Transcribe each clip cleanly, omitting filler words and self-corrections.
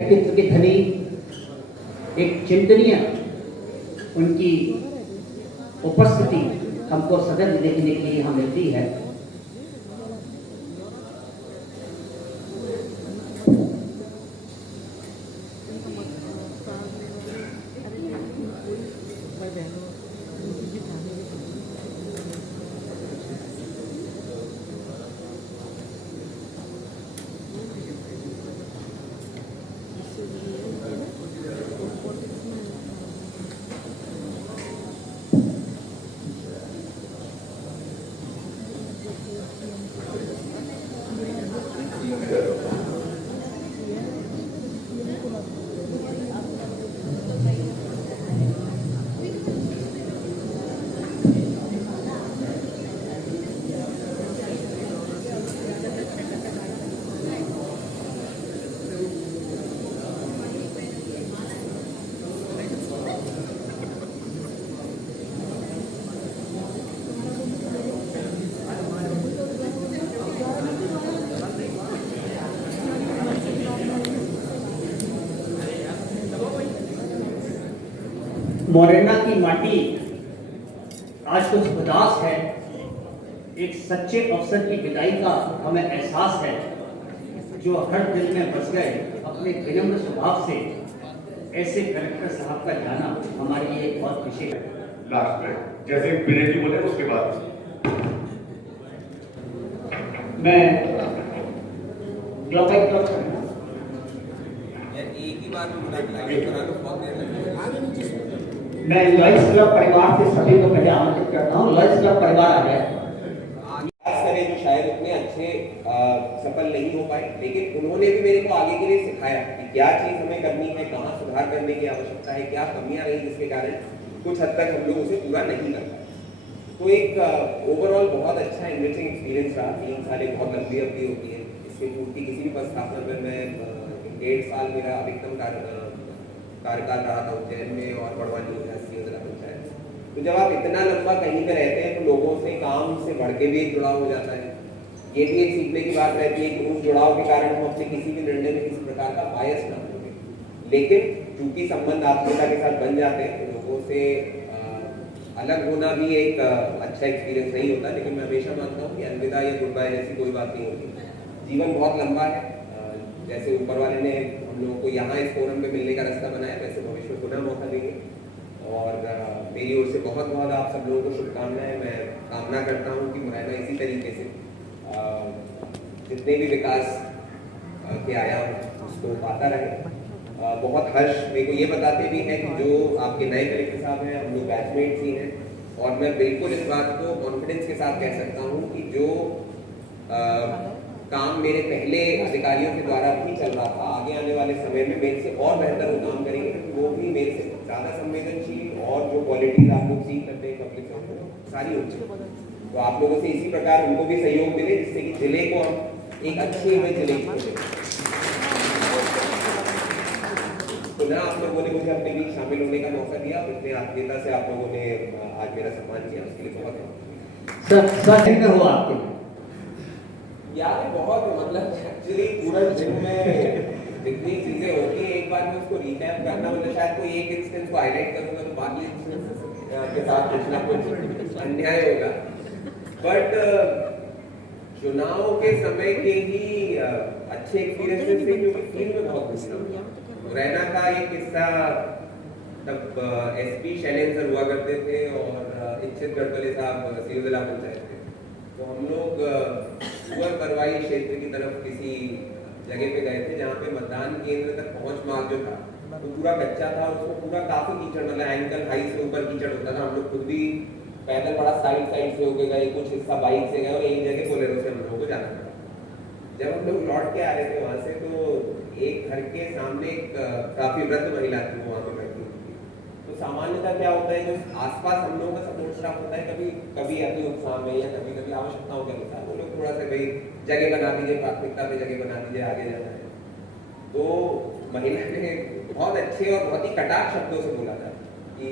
व्यक्तित्व के धनी, एक चिंतनीय उनकी उपस्थिति हमको सदैव देखने के लिए यहाँ मिलती है। मोरेना की माटी आज कुछ उदास है। एक सच्चे अफसर की विदाई का हमें एहसास है, जो हर दिल में बस गए अपने विनम्र स्वभाव से। ऐसे कलेक्टर साहब का जाना हमारे लिए एक बहुत विशेष है। लास्ट में जैसे बिरेटी बोले उसके बाद मैं ग्लोबल क्लब एक ही बार मैं लॉयड्स क्लब परिवार से सभी को पहले आमंत्रित करता हूँ। लॉयड्स क्लब परिवार आ गया जो शायद उतने अच्छे सफल नहीं हो पाए, लेकिन उन्होंने भी मेरे को आगे के लिए सिखाया कि क्या चीज हमें करनी है, कहाँ सुधार करने की आवश्यकता है, क्या कमियां रही जिसके कारण कुछ हद तक हम लोग उसे पूरा नहीं कर पाए। तो एक ओवरऑल बहुत अच्छा एनरिचिंग एक्सपीरियंस रहा। 3 साल एक बहुत लंबी अवधि होती है, इससे पूर्ति किसी भी पद स्थापना में मैं 1.5 साल मेरा अधिकतम कार्यकाल रहा था उज्जैन में और बड़वानी जिला पंचायत। तो जब आप इतना लंबा कहीं पे रहते हैं तो लोगों से काम से बढ़ के भी एक जुड़ाव हो जाता है। ये भी एक सीखने की बात रहती है कि उस जुड़ाव के कारण हम अपने किसी भी निर्णय में किसी प्रकार का बायस ना होंगे, लेकिन चूंकि संबंध आत्मीयता के साथ बन जाते हैं तो लोगों से अलग होना भी एक अच्छा एक्सपीरियंस नहीं होता। लेकिन मैं हमेशा मानता हूँ कि अलविदा या गुड बाय जैसी कोई बात नहीं होती। जीवन बहुत लंबा है, जैसे ऊपर वाले ने हम लोगों को यहाँ इस फोरम पे मिलने का रास्ता बनाया, वैसे भविष्य में पुनः मौका देंगे। और मेरी ओर से बहुत बहुत आप सब लोगों को शुभकामनाएं। मैं कामना करता हूँ कि मुरैना इसी तरीके से जितने भी विकास के आयाम उसको पाता रहे। बहुत हर्ष मेरे को ये बताते भी हैं कि जो आपके नए कलेक्टर साहब हैं, हम लोग बैचमेट्स ही हैं, और मैं बिल्कुल इस बात को कॉन्फिडेंस के साथ कह सकता हूँ कि जो काम मेरे पहले अधिकारियों के द्वारा भी चल रहा था, आगे आने वाले समय में मेरे से और बेहतर वो काम करेंगे, वो भी मेरे से ज़्यादा संवेदनशील और जो क्वालिटीज आप लोग सीख करते हैं पब्लिक से सारी होती। तो आप लोगों से इसी प्रकार उनको भी सहयोग मिले, जिससे कि जिले को हम एक अच्छे इमेज जिले को दें। पुनः आप लोगों ने मुझे अपने बीच शामिल होने का मौका दिया, इतने आत्मीयता से आप लोगों ने आज मेरा सम्मान किया, उसके लिए बहुत सर हुआ आपके यार बहुत मतलब एक्चुअली पूरा दिन में जितनी चीजें होती है एक बार में उसको रिकैप करना, मतलब शायद कोई एक इंस्टेंस को हाईलाइट करूंगा तो बाकी इंस्टेंस के साथ कुछ ना कुछ अन्याय होगा। बट चुनाव के समय के ही अच्छे एक्सपीरियंसेस थे, क्योंकि फील्ड में बहुत खुश था। मुरैना का एक किस्सा, तब एसपी शैलेंद्र सर हुआ करते थे और इच्छित गढ़पले साहब सीओ जिला पंचायत थे। तो हम लोग कुंवर करवाई क्षेत्र की तरफ किसी जगह पे गए थे, जहाँ पे मतदान केंद्र तक पहुंच मार्ग जो था वो पूरा कच्चा था, उसको पूरा काफी कीचड़, मतलब एंकल हाई से ऊपर कीचड़ होता था। हम लोग खुद भी पैदल बड़ा साइड से होके गए, कुछ हिस्सा बाइक से गए और एक जगह बोलेरो से हम लोगों को जाना पड़ा। जब हम लोग लौट के आ रहे थे वहां से, तो एक घर के सामने एक काफी वृद्ध महिला थी, वहां पे बैठी थी। तो सामान्यतः क्या होता है, जो आसपास हम लोगों का सपोर्ट स्टाफ होता है, कभी कभी अति उत्साह में या कभी कभी आवश्यकताओं के अनुसार वो लोग थोड़ा सा भाई जगह बना दीजिए, प्राथमिकता पे जगह बना दीजिए, आगे जाना है। तो महिला ने बहुत अच्छे और बहुत ही कटाक्ष शब्दों से बोला था कि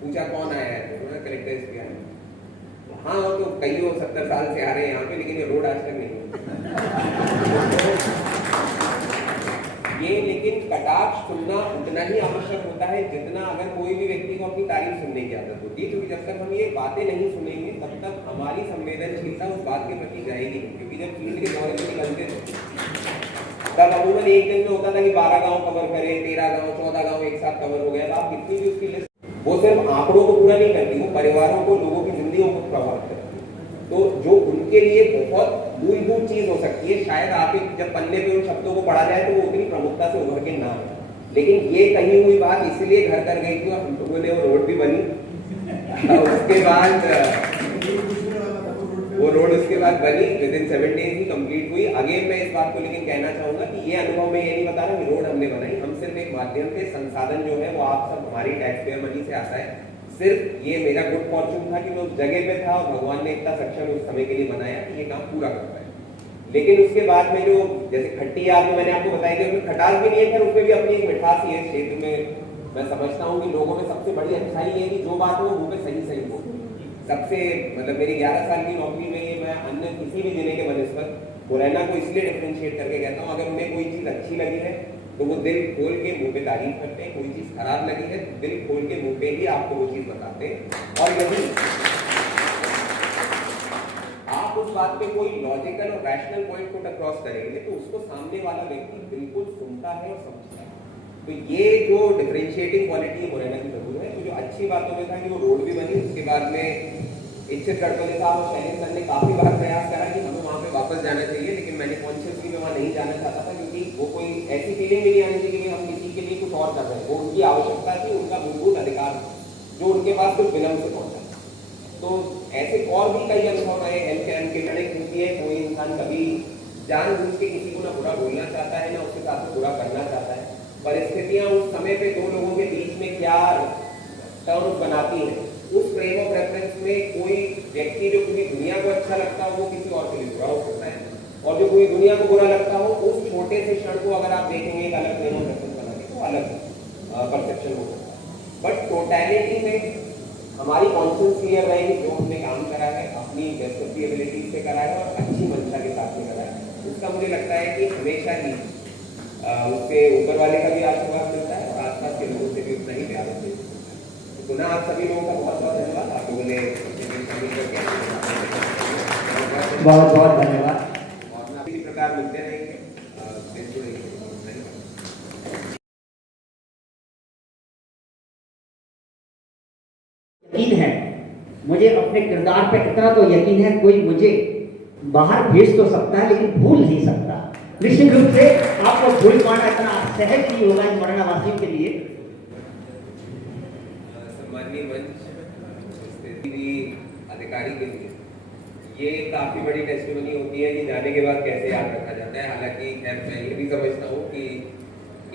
पूछा कौन आया है, तो उन्होंने कलेक्टर एसपी आया। हाँ वो तो कई 70 साल से आ रहे हैं यहाँ पे, लेकिन ये रोड आज तक नहीं ये लेकिन बात सुनना उतना ही आवश्यक होता है जितना अगर कोई भी व्यक्ति को अपनी तारीफ सुनने की आदत होती है, क्योंकि जब तक हम ये बातें नहीं सुनेंगे तब तक हमारी संवेदनशीलता उस बात के प्रति जाएगी नहीं। क्योंकि जब फील्ड के दौरे से निकलते थे तब अमूमन एक दिन में होता था कि 12 गांव कवर करे, 13 गांव, 14 गांव एक साथ कवर हो गया। तो आप कितनी भी उसकी लिस्ट, वो सिर्फ आंकड़ों को पूरा नहीं करती, वो परिवारों को, लोगों की जिंदगियों को प्रभावित करती है। तो जो उनके लिए बहुत मूलभूत चीज हो सकती है, शायद आप जब पन्ने पे उन शब्दों को पढ़ा जाए तो वो उतनी प्रमुखता से उभर के ना आए, लेकिन ये कही हुई बात इसलिए घर कर गई थी और हम लोगों ने वो रोड भी बनी। उसके बाद वो रोड उसके बाद बनी, विदिन 7 days ही कंप्लीट हुई। अगेन मैं इस बात को लेकिन कहना चाहूंगा कि ये अनुभव मैं ये नहीं बता रहा कि रोड हमने बनाई, हम सिर्फ एक माध्यम थे। संसाधन जो है वो आप सब हमारी टैक्स पेयर मनी से आता है। सिर्फ ये मेरा गुड फॉर्चून था कि मैं उस जगह पे था और भगवान ने इतना सक्षम उस समय के लिए बनाया कि ये काम पूरा कर पाए। लेकिन उसके बाद में जो जैसे खट्टी याद में मैंने आपको बताई थी, उसमें खटास भी नहीं है, फिर उसमें भी अपनी एक मिठास ही है क्षेत्र में। मैं समझता हूँ कि लोगों में सबसे बड़ी अच्छाई है कि जो बात हो वो पे सही सही हो। सबसे मतलब मेरी 11 साल की नौकरी में ये मैं अन्य किसी भी जिले के बनस्पत मुरैना को इसलिए डिफरेंशिएट करके कहता हूँ, अगर उन्हें कोई चीज अच्छी लगी है तो वो दिल खोल के मुंह पे तारीफ करते हैं, कोई चीज खराब लगी है तो दिल खोल के मुंह पे ही आपको वो चीज बताते हैं। और यदि आप उस बात पे कोई लॉजिकल और रैशनल पॉइंट को क्रॉस करेंगे तो उसको सामने वाला व्यक्ति बिल्कुल सुनता है और समझता है। तो ये जो डिफरेंशिएटिंग क्वालिटी मुरैना की जरूर है। तो जो अच्छी बातों में था कि वो रोड भी बनी, उसके बाद में इच्छित गडकरी साहब और शैलेंद्र सर ने काफी बार प्रयास करा कि हमें वहां पे वापस जाना चाहिए, लेकिन मैंने कॉन्शियसली मैं वहां नहीं जाना चाहता था, क्योंकि वो कोई ऐसी फीलिंग भी नहीं आनी चाहिए कि हम किसी के लिए कुछ और कर रहे हैं। वो उनकी आवश्यकता थी, उनका मूलभूत अधिकार जो उनके पास कुछ विलंब से पहुंचा। तो ऐसे और भी कई अनुभव रहे हेल्थ कैंप के लड़ाई होती है। कोई इंसान कभी जानबूझ के किसी को ना बुरा बोलना चाहता है ना उसके साथ बुरा करना चाहता है। परिस्थितियां उस समय पे दो लोगों के बीच में क्या टर्म्स बनाती है, उस फ्रेम ऑफ रेफरेंस में कोई व्यक्ति जो पूरी दुनिया को अच्छा लगता हो वो किसी और के लिए बुरा हो सकता है, और जो पूरी दुनिया को बुरा लगता हो उस छोटे से क्षण को अगर आप देखेंगे एक अलग फ्रेम ऑफ रेफरेंस बना के तो अलग परसेप्शन हो सकता है। बट टोटलिटी में हमारी कॉन्शियस क्लियर रहेगी, जो हमने काम करा है अपनी बेस्ट ऑफ दी एबिलिटी से करा है और अच्छी मंशा के साथ में करा है, उसका मुझे लगता है कि हमेशा ही उससे ऊपर वाले का भी आशीर्वाद मिलता है और आसपास के लोगों से भी उतना ही प्यार मिलता है। तो पुनः आप सभी लोगों का बहुत बहुत धन्यवाद, आप लोगों ने शामिल करके बहुत बहुत धन्यवाद। और इसी प्रकार मिलते रहेंगे। यकीन है, मुझे अपने किरदार पे इतना तो यकीन है, कोई मुझे बाहर भेज तो सकता है लेकिन भूल नहीं सकता। निश्चित रूप से आपको भूल पाना इतना सहज नहीं होगा इन मुरैना वासियों के लिए। सम्माननीय मंच अधिकारी के लिए ये काफी बड़ी टेस्टिमनी होती है कि जाने के बाद कैसे याद रखा जाता है। हालांकि खैर मैं ये भी समझता हूँ कि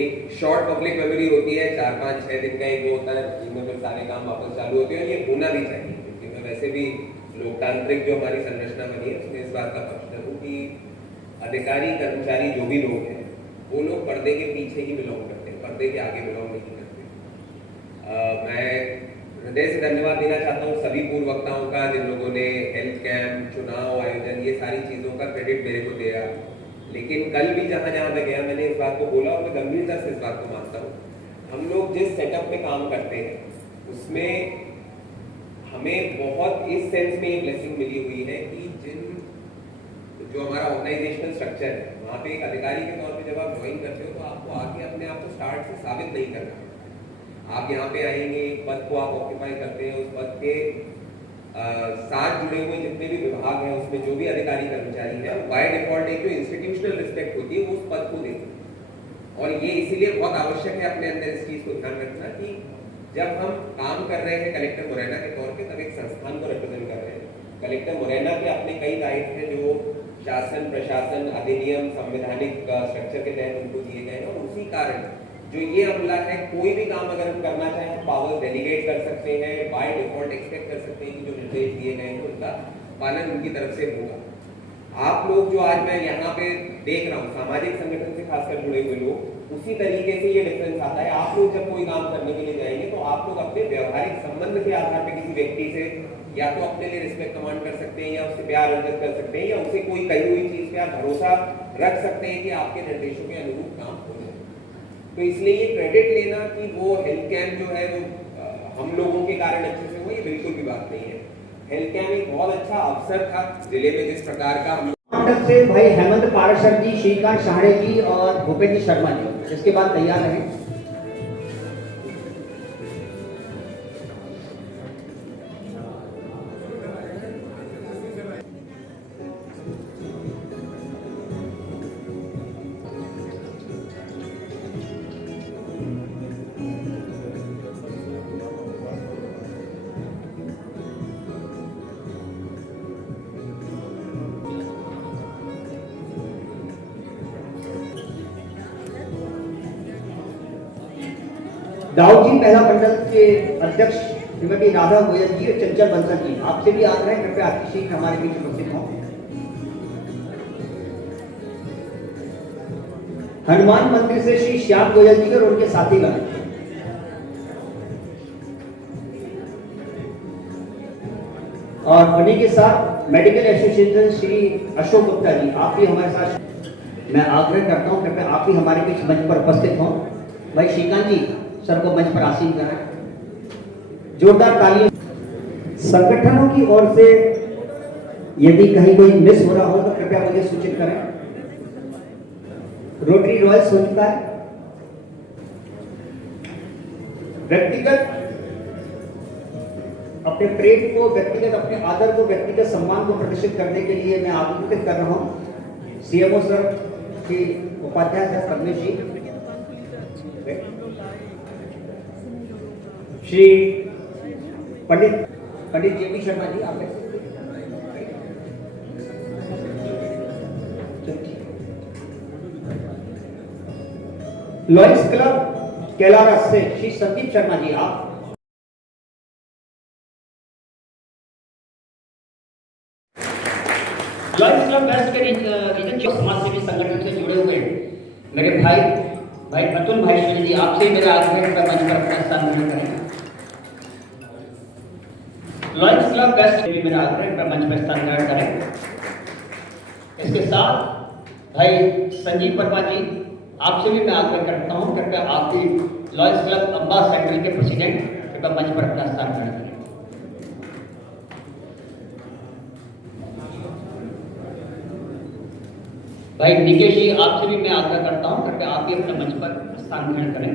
एक शॉर्ट पब्लिक मेमोरी होती है, 4, 5, 6 दिन का एक जो होता है, जिनमें फिर सारे काम वापस चालू होते हैं, और ये होना भी चाहिए। क्योंकि मैं वैसे भी लोकतांत्रिक जो हमारी संरचना बनी है उसमें इस बात का पक्षधर हूँ कि अधिकारी कर्मचारी जो भी लोग हैं वो लोग पर्दे के पीछे ही बिलोंग करते हैं, पर्दे के आगे बिलोंग नहीं करते। मैं हृदय से धन्यवाद देना चाहता हूँ सभी पूर्व वक्ताओं का, जिन लोगों ने हेल्थ कैंप, चुनाव आयोजन, ये सारी चीज़ों का क्रेडिट मेरे को दिया। लेकिन कल भी जहाँ जहाँ मैं गया मैंने इस बात को बोला और मैं गंभीरता से इस बात को मानता हूँ। हम लोग जिस सेटअप पे काम करते हैं उसमें हमें बहुत इस सेंस में ये ब्लेसिंग मिली हुई है कि जो हमारा ऑर्गेनाइजेशनल स्ट्रक्चर है वहाँ पे एक अधिकारी के तौर पे जब आप ज्वाइन करते हो तो आपको आके अपने आप को स्टार्ट से साबित नहीं करना। आप यहाँ पे आएंगे, एक पद को आप ऑक्यूपाई करते हैं, उस पद के साथ जुड़े हुए जितने भी विभाग हैं उसमें जो भी अधिकारी कर्मचारी हैं बाय डिफॉल्ट एक जो इंस्टीट्यूशनल रिस्पेक्ट होती है वो उस पद को देते हैं। और ये इसीलिए बहुत आवश्यक है अपने अंदर इस चीज को ध्यान रखना कि जब हम काम कर रहे हैं कलेक्टर मुरैना के तौर पे तब एक संस्थान को रिप्रेजेंट कर रहे हैं। कलेक्टर मुरैना के अपने कई दायित्व हैं जो शासन, प्रशासन, अधिनियम, संवैधानिक स्ट्रक्चर के तहत उनको दिए गए हैं, और उसी कारण जो ये अमला है कोई भी काम अगर हम करना चाहें तो पावर्स डेलीगेट कर सकते हैं, बाय डिफॉल्ट एक्सपेक्ट कर सकते हैं कि जो निर्देश दिए गए हैं उनका पालन उनकी तरफ से होगा। आप लोग जो आज मैं यहाँ पे देख रहा हूँ सामाजिक संगठन से खासकर जुड़े हुए लोग, उसी तरीके से ये डिफरेंस आता है। आप लोग जब कोई काम करने के लिए जाएंगे तो आप लोग अपने व्यवहारिक संबंध के आधार पर किसी व्यक्ति से या तो अपने लिए रिस्पेक्ट कमांड कर सकते हैं या उससे प्यार अर्जित कर सकते हैं या उसे कोई कही हुई चीज पे आप भरोसा रख सकते हैं कि आपके निर्देशों के अनुरूप काम हो जाए। तो तो इसलिए ये क्रेडिट लेना कि वो हेल्थ कैंप जो है वो हम लोगों के कारण अच्छे से हुआ, ये बिल्कुल भी बात नहीं है। हेल्थ कैंप एक बहुत अच्छा अवसर था जिले में, जिस प्रकार का हम कर्नाटक से भाई हेमंत पाराशर जी, श्रीकांत शाहड़े जी और भूपेंद्र शर्मा जी, इसके बाद तैयार रहें। दाऊद जी पहला मंडल के अध्यक्ष श्रीमती राधा गोयल जी और चंचल बंसल जी, आपसे भी आग्रह है कृपया अतिशीघ्र हमारे बीच उपस्थित हों। हनुमान मंदिर से श्री श्याम गोयल जी और उनके साथीगण, और उन्हीं के साथ मेडिकल एसोसिएशन श्री अशोक गुप्ता जी, आप भी हमारे साथ। मैं आग्रह करता हूं कृपया आप भी हमारे बीच मंच पर उपस्थित हों। भाई श्रीकांत जी सर को मंच पर आसीन कराएं। जोरदार तालियों। संगठनों की ओर से यदि कहीं कोई मिस हो रहा हो तो कृपया मुझे सूचित करें। रोटरी रॉयल्स हो चुका है। व्यक्तिगत अपने प्रेम को, व्यक्तिगत अपने आदर को, व्यक्तिगत सम्मान को प्रदर्शित करने के लिए मैं आमंत्रित कर रहा हूं सीएमओ सर की उपाध्याय सर परमेश जी, श्री पंडित जेपी शर्मा जी, आप लॉयंस क्लब केलारा से श्री संदीप शर्मा जी, आप लॉयंस क्लब वेस्ट के रीजन जो समाज सेवी संगठन से जुड़े हुए मेरे भाई अतुल भाई जी, आपसे मेरा आग्रह है मंच पर अपना स्थान ग्रहण करें। लॉयंस क्लब वेस्ट से भी मेरा आग्रह है मंच पर स्थान ग्रहण करें। इसके साथ भाई संजीव वर्मा जी, आपसे भी मैं आग्रह करता हूं कृपया आप भी लॉयंस क्लब अंबा सेंट्रल के प्रेसिडेंट कृपया मंच पर अपना स्थान ग्रहण करें। भाई निकेश जी, आपसे भी मैं आग्रह करता हूं कृपया आप भी अपने मंच पर स्थान ग्रहण करें।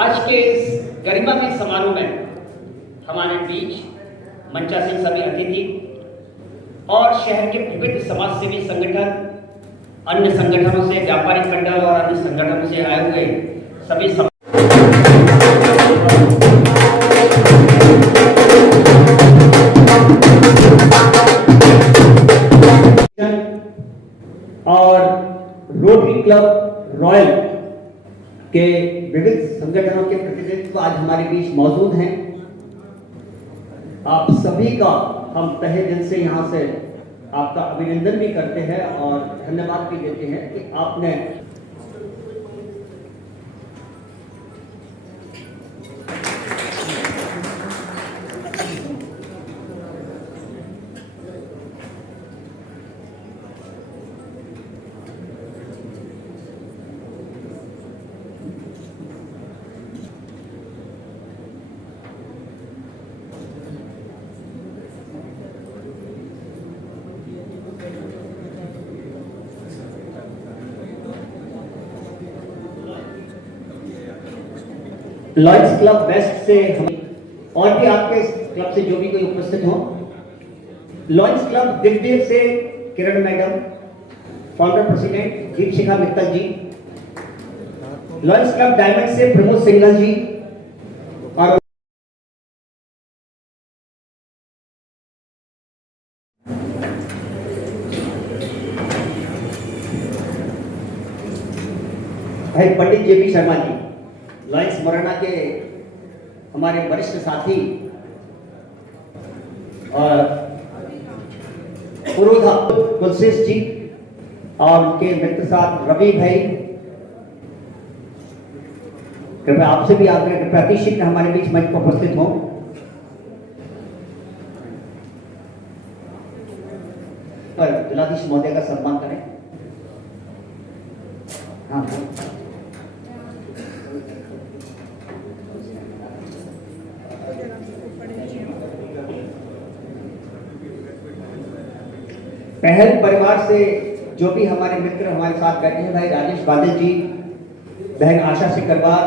आज के इस गरिमामय समारोह में हमारे बीच मंचासीन सभी अतिथि और शहर के विविध समाज सेवी संगठन, अन्य संगठनों से, व्यापारिक मंडल और अन्य संगठनों से आए हुए सभी और रोटरी क्लब रॉयल के विविध संगठनों के प्रतिनिधित्व आज हमारे बीच मौजूद हैं। आप सभी का हम तहे दिल से यहाँ से आपका अभिनंदन भी करते हैं और धन्यवाद भी देते हैं कि आपने लॉयंस क्लब वेस्ट से हम और भी आपके क्लब से जो भी कोई उपस्थित हो, लॉयंस क्लब दिग्विजय से Kiran madam, founder president Deepshikha Mittal ji, Lions Club Diamond से प्रमोद सिंघल जी और भाई पंडित जेपी शर्मा जी, लॉयंस मोरेना के हमारे वरिष्ठ साथी और पुरोधा तुलसीश जी और उनके मित्र साथ रवि भाई, कृपया आपसे भी आग्रह कृपया अतिशीघ्र हमारे बीच मंच पर उपस्थित हो। जिलाधीश महोदय का सम्मान करें। हाँ पहल परिवार से जो भी हमारे मित्र हमारे साथ बैठे हैं, भाई राजेश बादल जी, बहन आशा सिकरवार,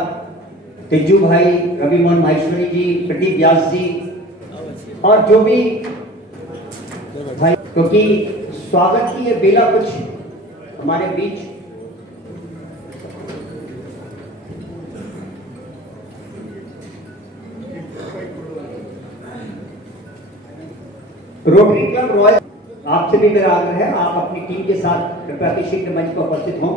तेजू भाई, रवि मोहन माहेश्वरी जी, प्रदीप व्यास जी, और जो भी भाई, क्योंकि स्वागत की ये बेला कुछ हमारे बीच रोटरी क्लब रॉयल, आपसे भी मेरा आग्रह है, आप अपनी टीम के साथ कृपया शीघ्र मंच पर उपस्थित हों।